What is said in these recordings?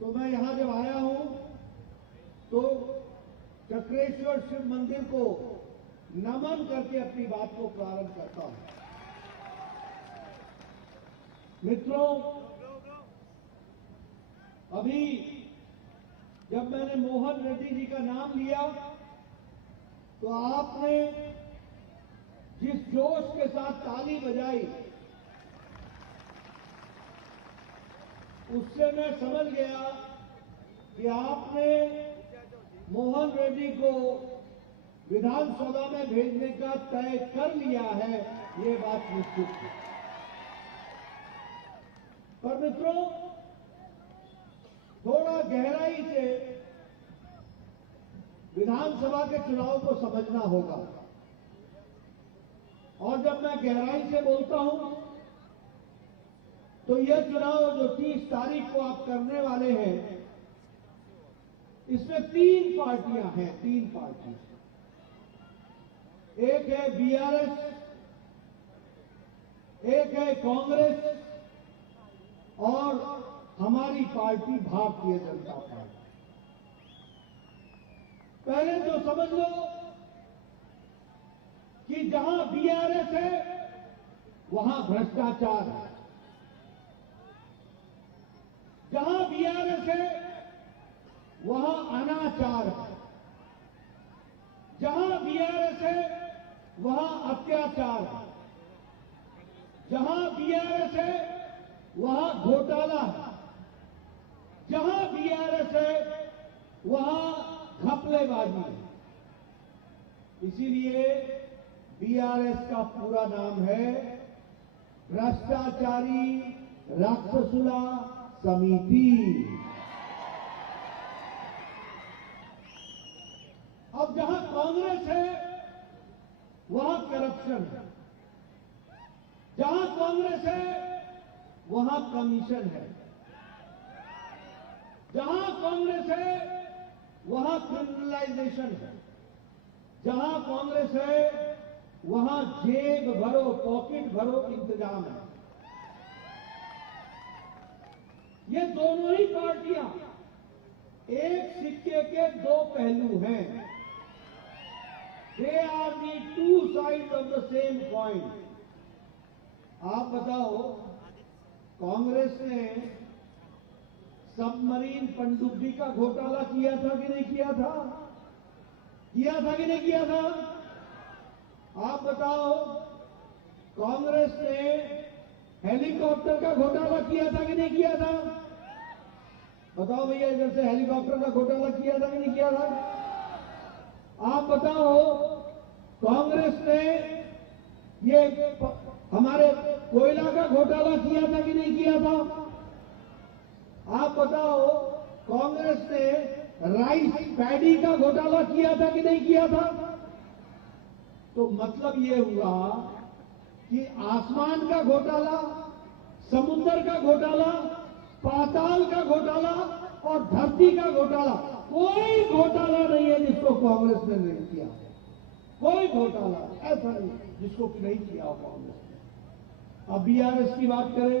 तो मैं यहां जब आया हूं तो चक्रेश्वर शिव मंदिर को नमन करके अपनी बात को प्रारंभ करता हूं। मित्रों, अभी जब मैंने मोहन रेड्डी जी का नाम लिया तो आपने जिस जोश के साथ ताली बजाई उससे मैं समझ गया कि आपने मोहन रेड्डी को विधानसभा में भेजने का तय कर लिया है, ये बात निश्चित है। पर मित्रों, थोड़ा गहराई से विधानसभा के चुनाव को समझना होगा। और जब मैं गहराई से बोलता हूं तो यह चुनाव जो 30 तारीख को आप करने वाले हैं, इसमें 3 पार्टियां हैं, 3 पार्टी। एक है बीआरएस, एक है कांग्रेस और हमारी पार्टी भारतीय जनता पार्टी। पहले तो समझ लो कि जहां बीआरएस है वहां भ्रष्टाचार है, जहां बीआरएस है वहां अनाचार है, जहां बीआरएस है वहां अत्याचार है, जहां बीआरएस है वहां घोटाला है, जहां बीआरएस है वहां घपलेबाजी है। इसीलिए बीआरएस का पूरा नाम है भ्रष्टाचारी राक्षसुला समिति। अब जहां कांग्रेस है वहां करप्शन है, जहां कांग्रेस है वहां कमीशन है, जहां कांग्रेस है वहां क्रिमिनलाइजेशन है, जहां कांग्रेस है वहां जेब भरो, पॉकेट भरो इंतजाम है। ये दोनों ही पार्टियां एक सिक्के के 2 पहलू हैं। They are the 2 sides of the same coin. आप बताओ, कांग्रेस ने सबमरीन पनडुब्बी का घोटाला किया था कि नहीं किया था? किया था कि नहीं किया था? आप बताओ, कांग्रेस ने हेलीकॉप्टर का घोटाला किया था कि नहीं किया था? बताओ भैया, इधर से हेलीकॉप्टर का घोटाला किया था कि नहीं किया था? आप बताओ, कांग्रेस ने ये हमारे कोयला का घोटाला किया था कि नहीं किया था? आप बताओ, कांग्रेस ने राइस पैडी का घोटाला किया था कि नहीं किया था? तो मतलब ये हुआ कि आसमान का घोटाला, समुद्र का घोटाला, पाताल का घोटाला और धरती का घोटाला, कोई घोटाला नहीं है जिसको कांग्रेस ने नहीं किया। कोई घोटाला ऐसा नहीं जिसको नहीं किया हो कांग्रेस ने। अब बीआरएस की बात करें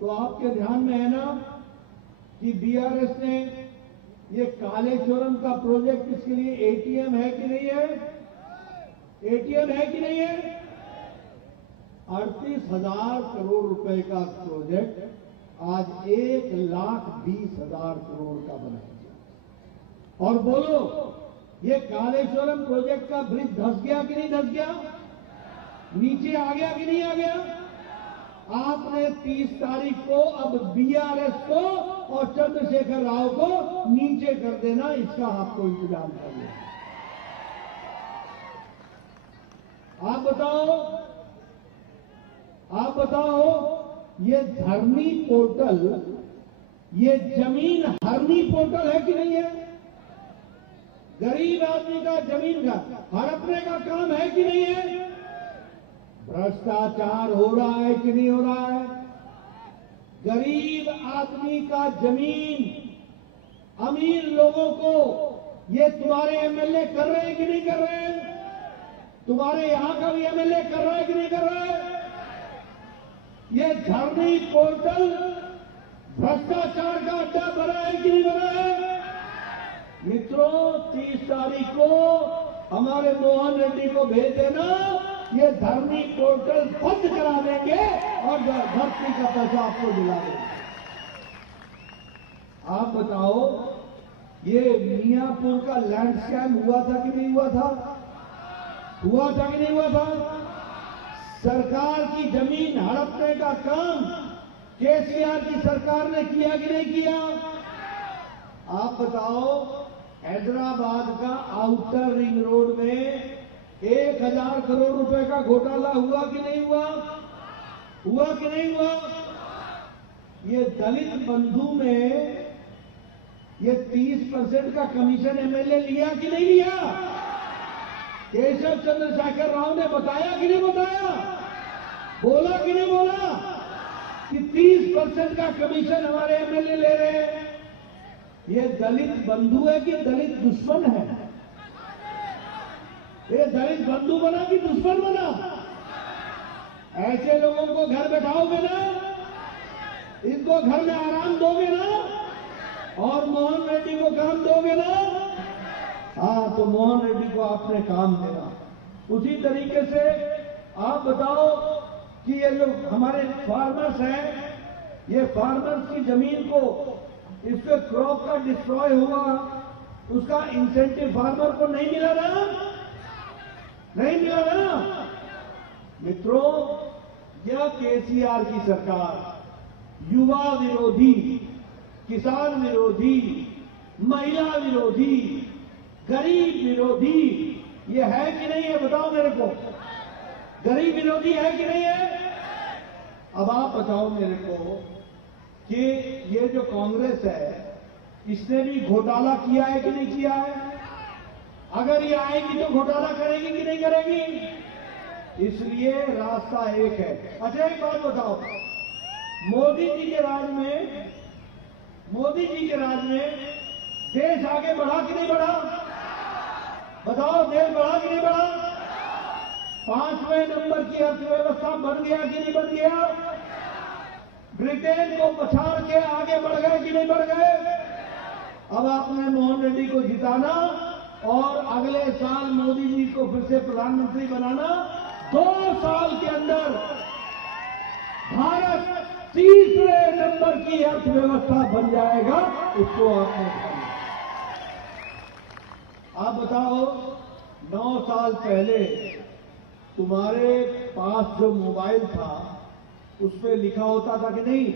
तो आपके ध्यान में है ना कि बीआरएस ने ये कालेश्वरम का प्रोजेक्ट, इसके लिए एटीएम है कि नहीं है? एटीएम है कि नहीं है? 38,000 करोड़ रुपए का प्रोजेक्ट आज 1,20,000 करोड़ का बना दिया। और बोलो, ये कालेश्वरम प्रोजेक्ट का ब्रिज धंस गया कि नहीं धंस गया? नीचे आ गया कि नहीं आ गया? आपने 30 तारीख को अब बीआरएस को और चंद्रशेखर राव को नीचे कर देना, इसका आपको इंतजाम करना। आप बताओ, ये धरनी पोर्टल, ये जमीन हरनी पोर्टल है कि नहीं है? गरीब आदमी का जमीन का हड़पने का काम है कि नहीं है? भ्रष्टाचार हो रहा है कि नहीं हो रहा है? गरीब आदमी का जमीन अमीर लोगों को ये तुम्हारे एमएलए कर रहे हैं कि नहीं कर रहे हैं? तुम्हारे यहां का भी एमएलए कर रहा है कि नहीं कर रहा है? ये धरनी पोर्टल भ्रष्टाचार का अड्डा बना है कि नहीं बना है? मित्रों, 30 तारीख को हमारे मोहन रेड्डी को भेज देना, ये धरनी पोर्टल बंद करा देंगे और धरती का पैसा आपको दिला देंगे। आप बताओ, ये मियापुर का लैंड स्कैम हुआ था कि नहीं हुआ था? हुआ था कि नहीं हुआ था? सरकार की जमीन हड़पने का काम केसीआर की सरकार ने किया कि नहीं किया? आप बताओ, हैदराबाद का आउटर रिंग रोड में 1000 करोड़ रुपए का घोटाला हुआ कि नहीं हुआ? हुआ कि नहीं हुआ? ये दलित बंधु में ये 30% का कमीशन एमएलए लिया कि नहीं लिया? केशव चंद्रशेखर राव ने बताया कि नहीं बताया? बोला कि नहीं बोला कि 30% का कमीशन हमारे एमएलए ले रहे हैं? ये दलित बंधु है कि दलित दुश्मन है? ये दलित बंधु बना कि दुश्मन बना? ऐसे लोगों को घर बैठाओगे ना, इनको घर में आराम दोगे ना, और मोहन रेड्डी को काम दोगे ना? हाँ, तो मोहन रेड्डी को आपने काम देना। उसी तरीके से आप बताओ कि ये जो हमारे फार्मर्स हैं, ये फार्मर्स की जमीन को, इसके क्रॉप का डिस्ट्रॉय हुआ, उसका इंसेंटिव फार्मर को नहीं मिला ना? नहीं मिला ना? मित्रों, यह केसीआर की सरकार युवा विरोधी, किसान विरोधी, महिला विरोधी, गरीब विरोधी, ये है कि नहीं है? बताओ मेरे को, गरीब विरोधी है कि नहीं है? अब आप बताओ मेरे को कि ये जो कांग्रेस है, इसने भी घोटाला किया है कि नहीं किया है? अगर ये आएगी तो घोटाला करेगी कि नहीं करेगी? इसलिए रास्ता एक है। अच्छा, एक बात बताओ, मोदी जी के राज में देश आगे बढ़ा कि नहीं बढ़ा? बताओ, देश बढ़ा कि नहीं बढ़ा? 5वें नंबर की अर्थव्यवस्था बन गया कि नहीं बन गया? ब्रिटेन को पछाड़ के आगे बढ़ गए कि नहीं बढ़ गए? अब आपने मोहन रेड्डी को जिताना और अगले साल मोदी जी को फिर से प्रधानमंत्री बनाना। 2 साल के अंदर भारत 3रे नंबर की अर्थव्यवस्था बन जाएगा। उसको आपने करना। आप बताओ, 9 साल पहले तुम्हारे पास जो मोबाइल था, उस पर लिखा होता था कि नहीं,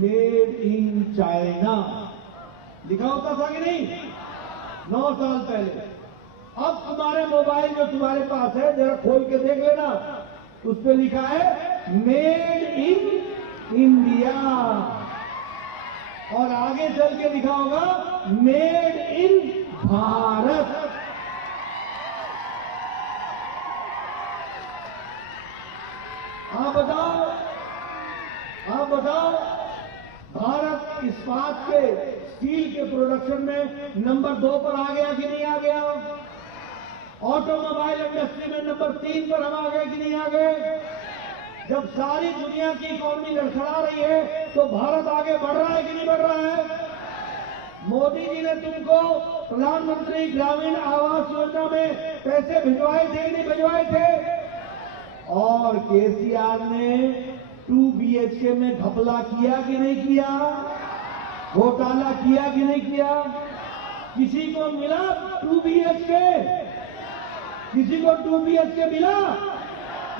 मेड इन चाइना, लिखा होता था कि नहीं? 9 साल पहले। अब तुम्हारे मोबाइल जो तुम्हारे पास है, जरा खोल के देख लेना, उस पर लिखा है मेड इन इंडिया, और आगे चल के लिखा होगा मेड इन भारत। आप बताओ, भारत इस्पात के, स्टील के प्रोडक्शन में नंबर 2 पर आ गया कि नहीं आ गया? ऑटोमोबाइल इंडस्ट्री में नंबर 3 पर हम आ गए कि नहीं आ गए? जब सारी दुनिया की इकोनॉमी लड़खड़ा रही है, तो भारत आगे बढ़ रहा है कि नहीं बढ़ रहा है? मोदी जी ने तुमको प्रधानमंत्री ग्रामीण आवास योजना में पैसे भिजवाए थे कि नहीं भिजवाए थे? और केसीआर ने 2 BHK में घपला किया कि नहीं किया? घोटाला किया कि नहीं किया? किसी को मिला 2 BHK? किसी को 2 BHK मिला?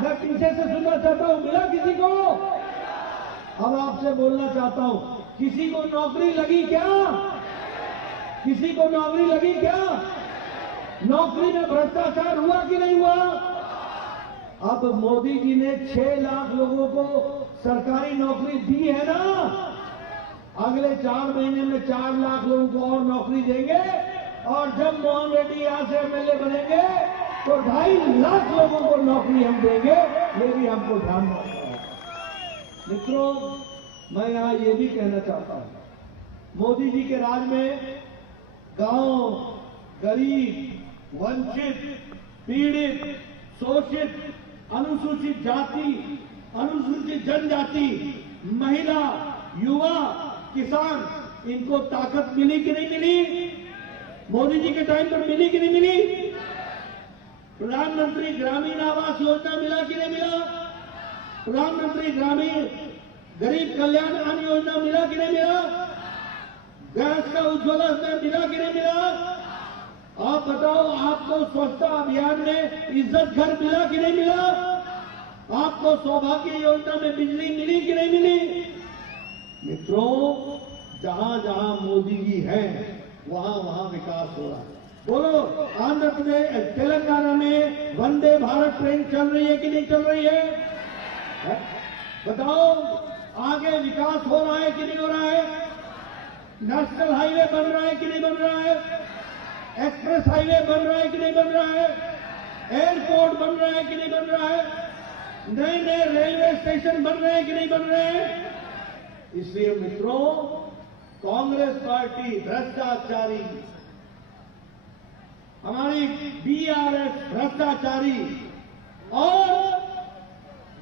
मैं पीछे से सुनना चाहता हूं, मिला किसी को? अब आपसे बोलना चाहता हूं, किसी को नौकरी लगी क्या? किसी को नौकरी लगी क्या? नौकरी में भ्रष्टाचार हुआ कि नहीं हुआ? अब मोदी जी ने 6 लाख लोगों को सरकारी नौकरी दी है ना? अगले 4 महीने में 4 लाख लोगों को और नौकरी देंगे, और जब मोहन रेड्डी यहां से एमएलए बनेंगे तो 2.5 लाख लोगों को नौकरी हम देंगे। ये भी हमको ध्यान रखना है। मित्रों, मैं यहां ये भी कहना चाहता हूं, मोदी जी के राज में गांव, गरीब, वंचित, पीड़ित, शोषित, अनुसूचित जाति, अनुसूचित जनजाति, महिला, युवा, किसान, इनको ताकत मिली कि नहीं मिली? मोदी जी के टाइम पर मिली कि नहीं मिली? प्रधानमंत्री ग्रामीण आवास योजना मिला कि नहीं मिला? प्रधानमंत्री ग्रामीण गरीब कल्याण अन्न योजना मिला कि नहीं मिला? गैस का उज्ज्वला में मिला कि नहीं मिला? आप बताओ, आपको स्वच्छता अभियान में इज्जत घर मिला कि नहीं मिला? आपको सौभाग्य योजना में बिजली मिली कि नहीं मिली? मित्रों, जहां जहां मोदी जी हैं वहां वहां विकास हो रहा है। बोलो, आंध्र प्रदेश तेलंगाना में वंदे भारत ट्रेन चल रही है कि नहीं चल रही है? बताओ, आगे विकास हो रहा है कि नहीं हो रहा है? नेशनल हाईवे बन रहा है कि नहीं बन रहा है? एक्सप्रेस हाईवे बन रहा है कि नहीं बन रहा है? एयरपोर्ट बन रहा है कि नहीं बन रहा है? नए नए रेलवे स्टेशन बन रहे हैं कि नहीं बन रहे हैं? इसलिए मित्रों, कांग्रेस पार्टी भ्रष्टाचारी, हमारी बीआरएस भ्रष्टाचारी और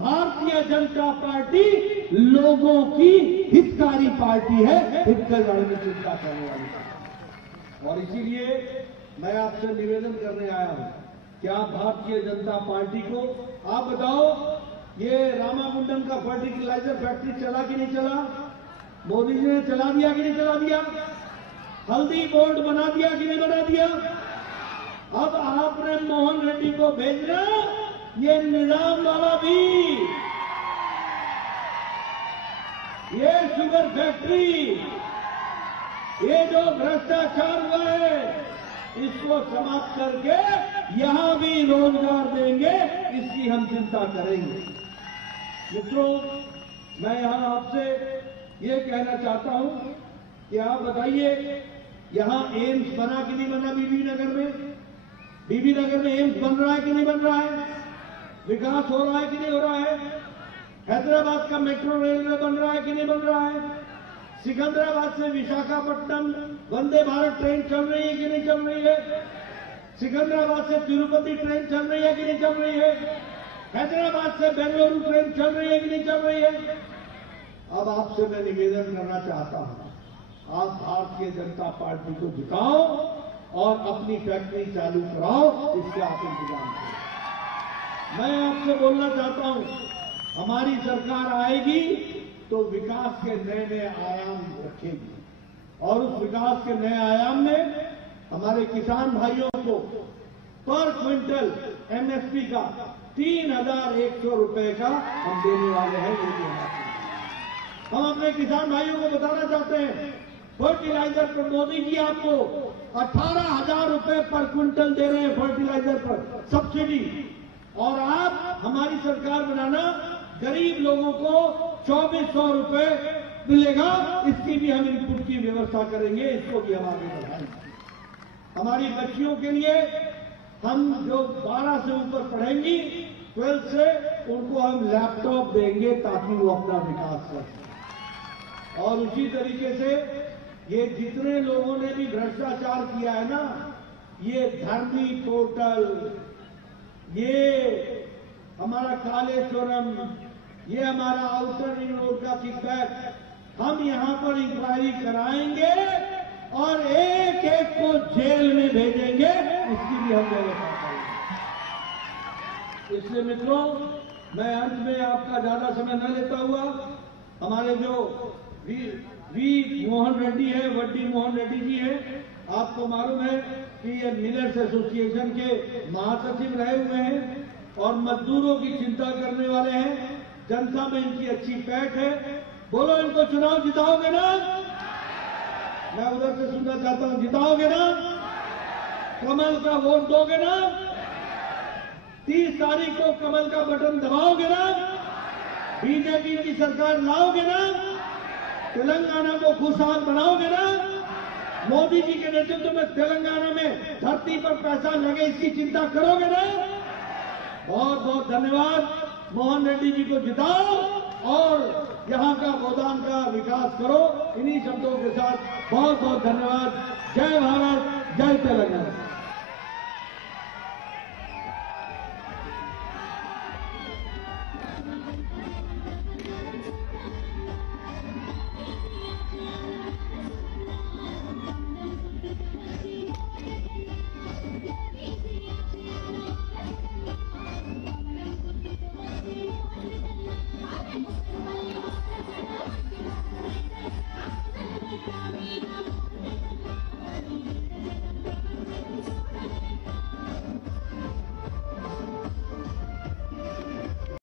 भारतीय जनता पार्टी लोगों की हितकारी पार्टी है, हित कल्याण की चिंता करने वाली पार्टी। और इसीलिए मैं आपसे निवेदन करने आया हूं कि आप भारतीय जनता पार्टी को, आप बताओ, ये रामागुंडम का फर्टिलाइजर फैक्ट्री चला कि नहीं चला? मोदी जी ने चला दिया कि नहीं चला दिया? हल्दी बोर्ड बना दिया कि नहीं बना दिया? अब आपने मोहन रेड्डी को भेजना, ये निजाम वाला भी, ये शुगर फैक्ट्री, ये जो भ्रष्टाचार हुआ है, इसको समाप्त करके यहां भी रोजगार देंगे, इसकी हम चिंता करेंगे। मित्रों, मैं यहां आपसे ये कहना चाहता हूं कि आप बताइए, यहां एम्स बना कि नहीं बना? बीबी नगर में, बीबी नगर में एम्स बन रहा है कि नहीं बन रहा है? विकास हो रहा है कि नहीं हो रहा है? हैदराबाद का मेट्रो रेलवे बन रहा है कि नहीं बन रहा है? सिकंदराबाद से विशाखापट्टनम वंदे भारत ट्रेन चल रही है कि नहीं चल रही है? सिकंदराबाद से तिरुपति ट्रेन चल रही है कि नहीं चल रही है? हैदराबाद से बेंगलुरु ट्रेन चल रही है कि नहीं चल रही है? अब आपसे मैं निवेदन करना चाहता हूं, आप भारतीय जनता पार्टी को जिताओ और अपनी फैक्ट्री चालू कराओ, इसके आप इंतजाम करें। मैं आपसे बोलना चाहता हूं, हमारी सरकार आएगी तो विकास के नए नए आयाम रखेगी और उस विकास के नए आयाम में हमारे किसान भाइयों को पर क्विंटल एमएसपी का 3,100 रुपए का हम देने वाले हैं। ये देना हम अपने किसान भाइयों को बताना चाहते हैं, फर्टिलाइजर पर मोदी जी आपको 18,000 रुपए पर क्विंटल दे रहे हैं फर्टिलाइजर पर सब्सिडी, और आप हमारी सरकार बनाना, गरीब लोगों को 2,400 रुपए मिलेगा, इसकी भी हम इनपुट की व्यवस्था करेंगे, इसको भी हम आगे बढ़ाएंगे। हमारी बच्चियों के लिए हम जो 12 से ऊपर पढ़ेंगी, 12 से, उनको हम लैपटॉप देंगे ताकि वो अपना विकास कर सकें। और उसी तरीके से ये जितने लोगों ने भी भ्रष्टाचार किया है ना, ये धरनी पोर्टल, ये हमारा कालेश्वरम, ये हमारा आउटर रिंग रोड का किकबैक, हम यहां पर इंक्वायरी कराएंगे और एक एक को जेल में भेजेंगे, इसकी भी हम व्यवस्था करेंगे। इसलिए मित्रों, मैं अंत में आपका ज्यादा समय न लेता हुआ, हमारे जो वी मोहन रेड्डी है, वड्डी मोहन रेड्डी जी हैं, आपको मालूम है कि ये मिलर्स एसोसिएशन के महासचिव रहे हुए हैं और मजदूरों की चिंता करने वाले हैं। जनता में इनकी अच्छी पैठ है। बोलो, इनको चुनाव जिताओगे ना? मैं उधर से सुनना चाहता हूं, जिताओगे ना? कमल का वोट दोगे ना? 30 तारीख को कमल का बटन दबाओगे ना? बीजेपी की सरकार लाओगे ना? तेलंगाना को खुशहाल बनाओगे ना? मोदी जी के नेतृत्व में तेलंगाना में धरती पर पैसा लगे, इसकी चिंता करोगे ना? बहुत बहुत धन्यवाद। मोहन रेड्डी जी को जिताओ और यहां का गोदाम का विकास करो। इन्हीं शब्दों के साथ बहुत बहुत धन्यवाद। जय भारत, जय तेलंगाना।